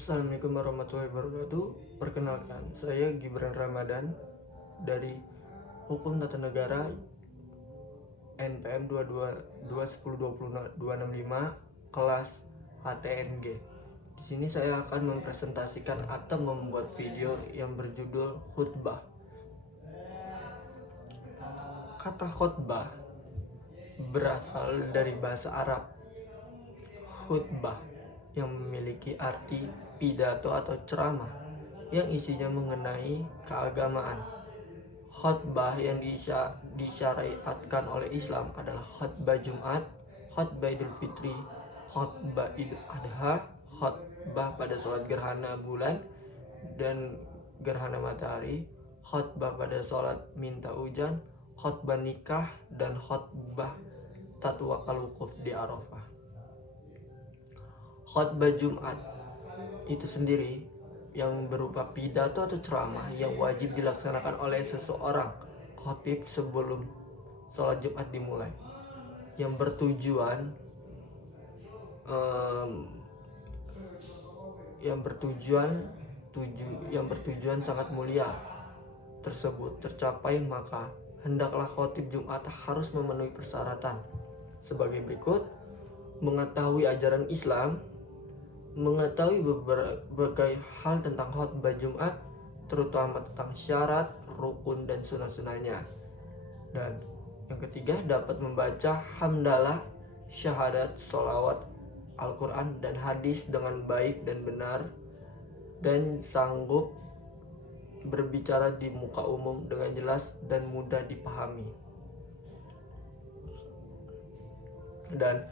Assalamualaikum warahmatullahi wabarakatuh. Perkenalkan, saya Gibran Ramadan dari Hukum Tata Negara NPM 2221020 kelas HTNG. Di sini saya akan mempresentasikan atau membuat video yang berjudul khutbah. Kata khutbah berasal dari bahasa Arab khutbah yang memiliki arti pidato atau ceramah yang isinya mengenai keagamaan. Khutbah yang disyariatkan oleh Islam adalah khutbah Jumat, khutbah Idul Fitri, khutbah Idul Adha, khutbah pada sholat gerhana bulan dan gerhana matahari, khutbah pada sholat minta hujan, khutbah nikah, dan khutbah tatwakal wukuf di Arafah. Khutbah Jumat itu sendiri yang berupa pidato atau ceramah yang wajib dilaksanakan oleh seseorang khatib sebelum sholat Jumat dimulai, yang bertujuan sangat mulia tersebut tercapai, maka hendaklah khatib Jumat harus memenuhi persyaratan sebagai berikut: mengetahui ajaran Islam, mengetahui berbagai hal tentang khutbah Jumat, terutama tentang syarat, rukun, dan sunah-sunahnya. Dan yang ketiga, dapat membaca hamdalah, syahadat, sholawat, Al-Quran, dan hadis dengan baik dan benar, dan sanggup berbicara di muka umum dengan jelas dan mudah dipahami. Dan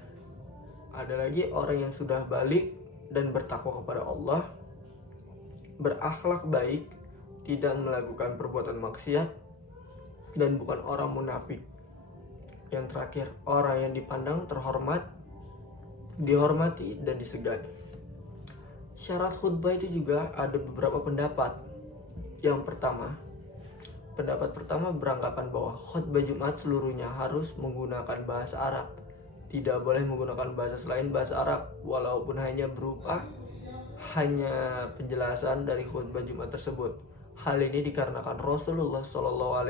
ada lagi orang yang sudah balik dan bertakwa kepada Allah, berakhlak baik, tidak melakukan perbuatan maksiat, dan bukan orang munafik. Yang terakhir, orang yang dipandang terhormat, dihormati, dan disegani. Syarat khutbah itu juga ada beberapa pendapat. Yang pertama, pendapat pertama beranggapan bahwa khutbah Jumat seluruhnya harus menggunakan bahasa Arab. Tidak boleh menggunakan bahasa selain bahasa Arab, walaupun hanya berupa penjelasan dari khutbah Jumat tersebut. Hal ini dikarenakan Rasulullah SAW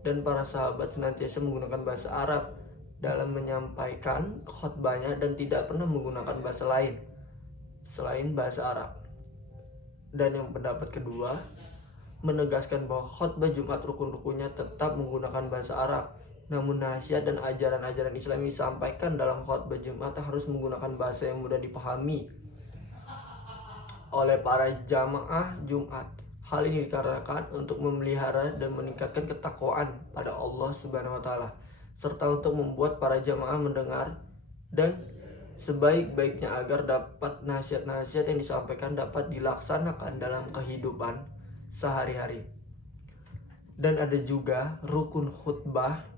dan para sahabat senantiasa menggunakan bahasa Arab dalam menyampaikan khutbahnya dan tidak pernah menggunakan bahasa lain selain bahasa Arab. Dan yang pendapat kedua menegaskan bahwa khutbah Jumat rukun-rukunnya tetap menggunakan bahasa Arab. Namun nasihat dan ajaran-ajaran Islam yang disampaikan dalam khutbah Jumat harus menggunakan bahasa yang mudah dipahami oleh para jamaah Jumat. Hal ini dikarenakan untuk memelihara dan meningkatkan ketakwaan pada Allah Subhanahu wa taala, serta untuk membuat para jamaah mendengar dan sebaik-baiknya agar dapat nasihat-nasihat yang disampaikan dapat dilaksanakan dalam kehidupan sehari-hari. Dan ada juga rukun khutbah.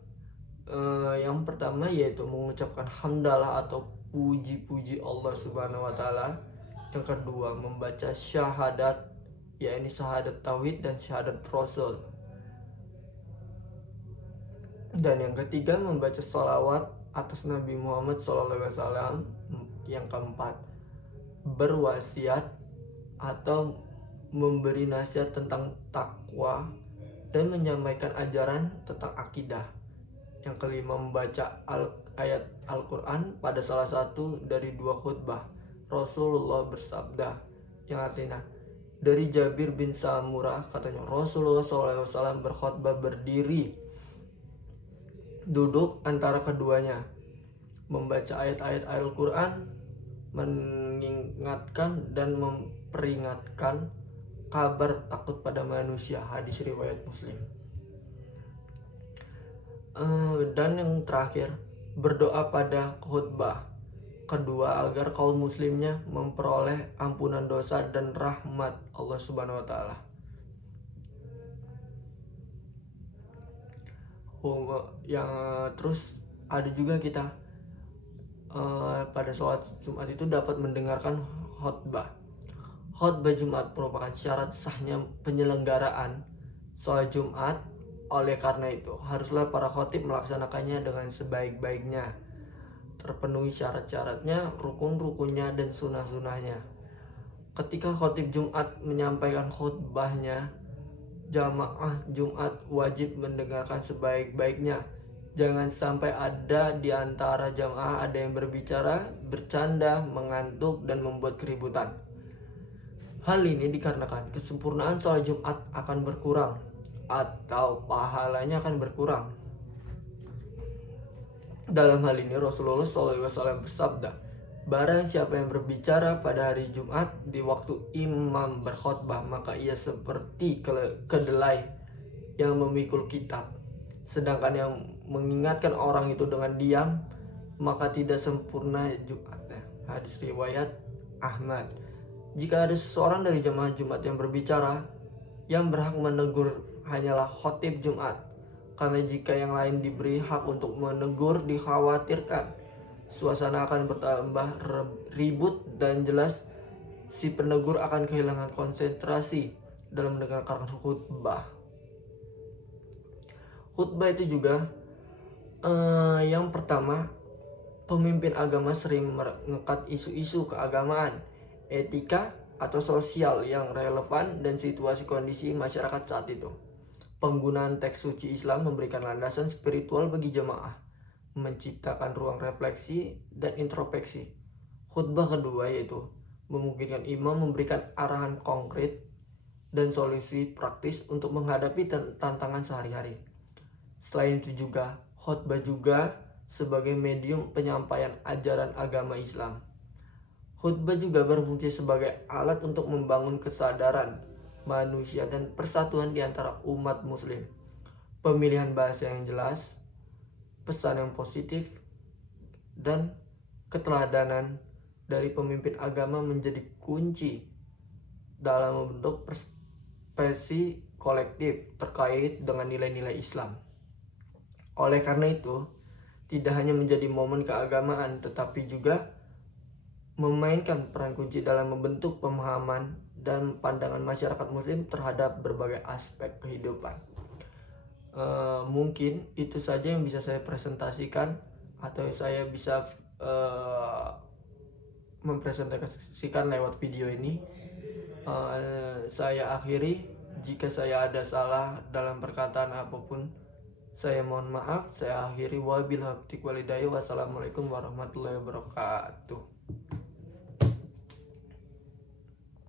Yang pertama yaitu mengucapkan hamdalah atau puji-puji Allah Subhanahu wa taala. Yang kedua, membaca syahadat, yakni syahadat tauhid dan syahadat rasul. Dan yang ketiga, membaca sholawat atas Nabi Muhammad SAW. Yang keempat, berwasiat atau memberi nasihat tentang takwa dan menyampaikan ajaran tentang akidah. Yang kelima, membaca ayat Al-Quran pada salah satu dari dua khutbah. Rasulullah bersabda, yang artinya dari Jabir bin Samurah, katanya Rasulullah SAW berkhutbah berdiri, duduk antara keduanya, membaca ayat-ayat Al-Quran, mengingatkan dan memperingatkan kabar takut pada manusia. Hadis riwayat Muslim. Dan yang terakhir, berdoa pada khutbah kedua agar kaum muslimnya memperoleh ampunan dosa dan rahmat Allah Subhanahu wa taala. Yang terus ada juga kita pada sholat Jumat itu dapat mendengarkan khutbah. Khutbah Jumat merupakan syarat sahnya penyelenggaraan sholat Jumat. Oleh karena itu, haruslah para khatib melaksanakannya dengan sebaik-baiknya, terpenuhi syarat-syaratnya, rukun-rukunnya, dan sunah-sunahnya. Ketika khotib Jumat menyampaikan khutbahnya, jamaah Jumat wajib mendengarkan sebaik-baiknya. Jangan sampai ada di antara jamaah ada yang berbicara, bercanda, mengantuk, dan membuat keributan. Hal ini dikarenakan kesempurnaan sholat Jumat akan berkurang atau pahalanya akan berkurang. Dalam hal ini Rasulullah SAW bersabda, barang siapa yang berbicara pada hari Jumat di waktu imam berkhutbah, maka ia seperti kedelai yang memikul kitab. Sedangkan yang mengingatkan orang itu dengan diam, maka tidak sempurna Jumatnya. Hadis riwayat Ahmad. Jika ada seseorang dari jamaah Jumat yang berbicara, yang berhak menegur hanyalah khotib Jumat. Karena jika yang lain diberi hak untuk menegur, dikhawatirkan suasana akan bertambah ribut dan jelas si penegur akan kehilangan konsentrasi dalam mendengarkan khutbah. Khutbah itu juga yang pertama, pemimpin agama sering mengangkat isu-isu keagamaan, etika atau sosial yang relevan dan situasi kondisi masyarakat saat itu. Penggunaan teks suci Islam memberikan landasan spiritual bagi jemaah, menciptakan ruang refleksi dan introspeksi. Khutbah kedua yaitu memungkinkan imam memberikan arahan konkret dan solusi praktis untuk menghadapi tantangan sehari-hari. Selain itu juga, khutbah juga sebagai medium penyampaian ajaran agama Islam. Khutbah juga berfungsi sebagai alat untuk membangun kesadaran manusia dan persatuan di antara umat muslim. Pemilihan bahasa yang jelas, pesan yang positif, dan keteladanan dari pemimpin agama menjadi kunci dalam membentuk persepsi kolektif terkait dengan nilai-nilai Islam. Oleh karena itu, tidak hanya menjadi momen keagamaan, tetapi juga memainkan peran kunci dalam membentuk pemahaman dan pandangan masyarakat muslim terhadap berbagai aspek kehidupan. Mungkin itu saja yang bisa saya presentasikan atau saya bisa mempresentasikan lewat video ini. Saya akhiri, jika saya ada salah dalam perkataan apapun saya mohon maaf. Saya akhiri, wabillahi taufiq walhidayah. Wassalamualaikum warahmatullahi wabarakatuh.